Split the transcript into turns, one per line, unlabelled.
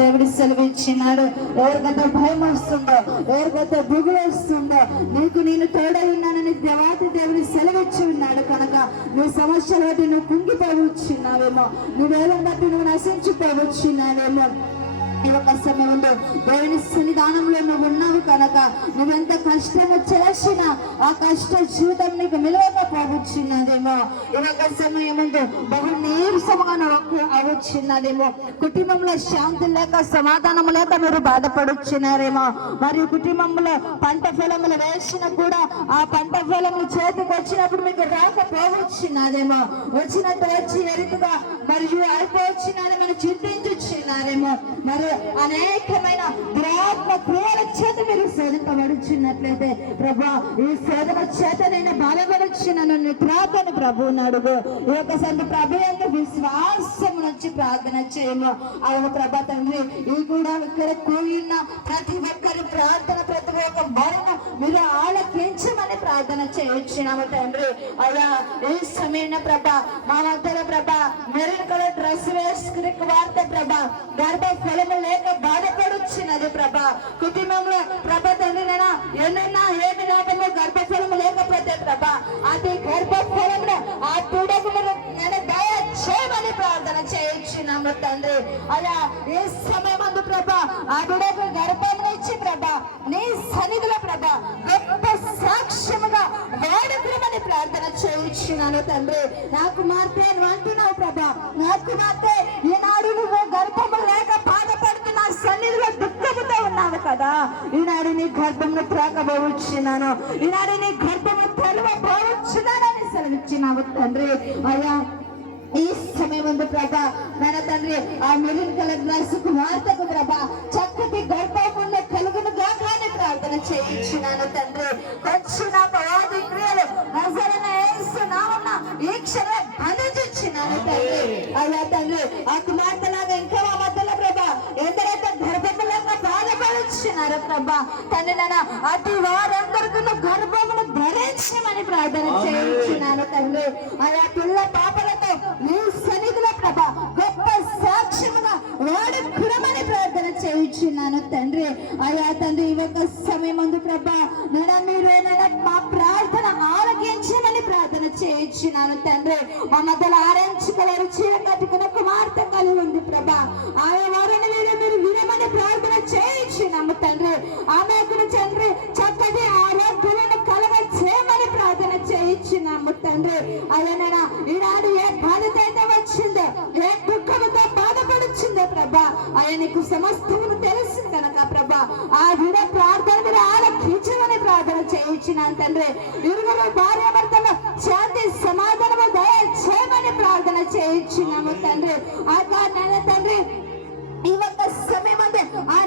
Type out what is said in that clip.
దేవుడు సెలవిచ్చినాడు. ఎవరికైతే భయం వస్తుందో ఎవరికైతే బిగులు వస్తుందో నీకు నేను తోడై ఉన్నానని దేవాతి దేవుడు సెలవిచ్చి ఉన్నాడు కనుక నీ సమస్యలు బట్టి నువ్వు కుంగిపోవచ్చున్నావేమో నీ వేలం బట్టి నువ్వు నశించిపోవచ్చున్నావేమో ఈ యొక్క దేవుని సన్నిధానంలో నువ్వు ఉన్నావు కనుక నువ్వెంత కష్టము చేసిన ఆ కష్ట జీవితం నీకు నిలవక పోవచ్చున్నదేమో ఈ యొక్క సమయముందు బహు నీరసముగా అవచ్చున్నదేమో కుటుంబంలో శాంతి లేక సమాధానం లేక మీరు బాధపడుచున్నారేమో మరియు కుటుంబంలో పంట ఫలములు వేసిన కూడా ఆ పంట ఫలము చేతికి వచ్చినప్పుడు మీకు రాకపోవచ్చున్నదేమో వచ్చినట్టు వచ్చి ఎరుకుగా మరియు అయిపోవచ్చున్నది మనం ఉన్నారేమో మరి అనేకమైన దురాత్మ క్రియల చేత మీరు శోధింపబడుచున్నట్లయితే ప్రభా ఈ శోధన చేత నేను బాధపడుచున్నాను నీ ప్రార్థన ప్రభు నడుగు ఈ యొక్క సంత ప్రభు యొక్క విశ్వాసం నుంచి ప్రార్థన చేయము. అవును ప్రభా తండ్రి ఈ కూడా ఇక్కడ కూడిన ప్రతి ఒక్కరి ప్రార్థన ప్రతి ఒక్క మరణ మీరు ఆలకించమని ప్రార్థన చేయించినాము తండ్రి. అయ్యా ఈ సమయం ప్రభ మా మధ్యలో ప్రభ మెరూన్ కలర్ డ్రెస్ వేసుకుని వార్త ప్రభ గర్భ ఫలము లేక బాధపడుచున్నది ప్రభ. కుటుంబంలో ప్రభ తండ్రి నేను ఎన్నైనా ఏమి లోపము గర్భ ఫలము లేకపోతే ప్రభ అది గర్భ ఫలమును ఆ తుడకులను నేను దయ చేయమని ప్రార్థన చేయించినాము తండ్రి. అలా ఈ సమయమందు చేయించినాను చేయించున్నాను తండ్రి. నా కుమార్తె నువ్వు అంటున్నావు ప్రభా. నా కుమార్తె ఈనాడు నువ్వు గర్భము లేక బాధపడుతున్న సన్నిధిలో దుఃఖముతో ఉన్నావు కదా. ఈనాడు నీ గర్భము త్రాకబోవచ్చున్నాను ఈనాడు నీ గర్భము తెలవబోవచ్చున్నానని సెలవిచ్చినావు తండ్రి. అయ్యా ఈ సమయం ఉంది ప్రభా. మన తండ్రి ఆ మెరిన్ కలర్ డ్రెస్ కుమార్తెకు ప్రభా చక్కటి గర్భమున్న కలుగును గాకాన్ని ప్రార్థన చేయించినాను తండ్రి. వచ్చిన పవాది క్రియలు ఈ క్షణం బంధించినాను తండ్రి. అలా తండ్రి ఆ కుమార్తె లాగా ఇంకా మా మధ్యలో ప్రభా ఎందరైతే గర్భములంగా బాధపడుచున్నారు ప్రభా తండ్రి నాన్న అటు వారందరికీ గర్భమును ధరించమని ప్రార్థన చేయించినాను తండ్రి. ఆయా పిల్ల పాపలతో నీ సన్నిధిలో ప్రభా గొప్ప సాక్ష్యముగా వాడుకురమని ప్రార్థన చేయించున్నాను తండ్రి. అయా తండ్రి ఈ యొక్క సమయం ముందు ప్రభా నేను మీరు మా ప్రార్థన ఇచ్చినాను తండ్రి. మా మధ్యలో ఆరెంచుకలరు చీర కట్టుకున్న కుమార్తె కలిగి ఉంది ప్రభా. ఆమె వారిని మీరు మీరు విరమని ప్రార్థన చేయించినాము తండ్రి. ఆమెకు తండ్రి చక్కటి ఆరోగ్యమైన కలగ చేయమని ప్రార్థన చేయించినాము తండ్రి. అయ్యనైనా ఈనాడు ఏ బాధతో అయితే వచ్చిందో ఏ దుఃఖముతో బాధపడుచుందో ప్రభా ఆయన నీకు సమస్తమును తెలుసు కనుక ప్రభా. ఆ విడ ప్రార్థన మీరు ఆలకించమని ప్రార్థన చేయించినాను తండ్రి. ఇరువురు భార్య సమాధానము దయచేయమని ప్రార్థన చేయించున్నాము తండ్రి. ఆ కారణాన తండ్రి ఈ ఒక్క సమయం అంటే ఆ